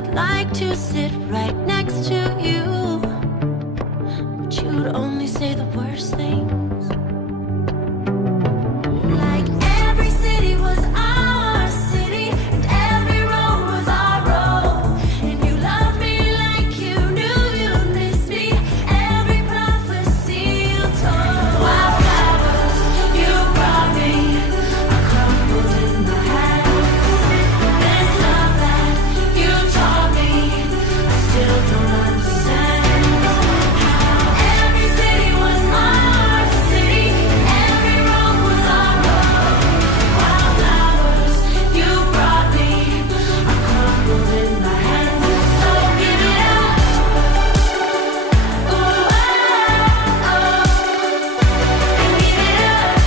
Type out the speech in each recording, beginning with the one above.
would like to sit right next to you, but you'd only say the worst things. Like every city was our city, and every road was our road. And you loved me like you knew you'd miss me. Every prophecy you told. Wildflowers you brought me, I crumbled in my hands. This love that you taught me, I still don't understand. How every city was our city, every road was our road. Wildflowers you brought me, I crumbled in my hands. So give it up. Ooh, oh, oh. Give it up.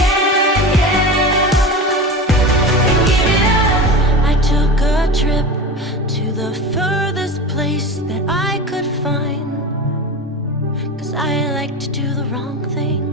Yeah, yeah. Give it up. I took a trip to the furthest place that I could find, 'cause I like to do the wrong thing.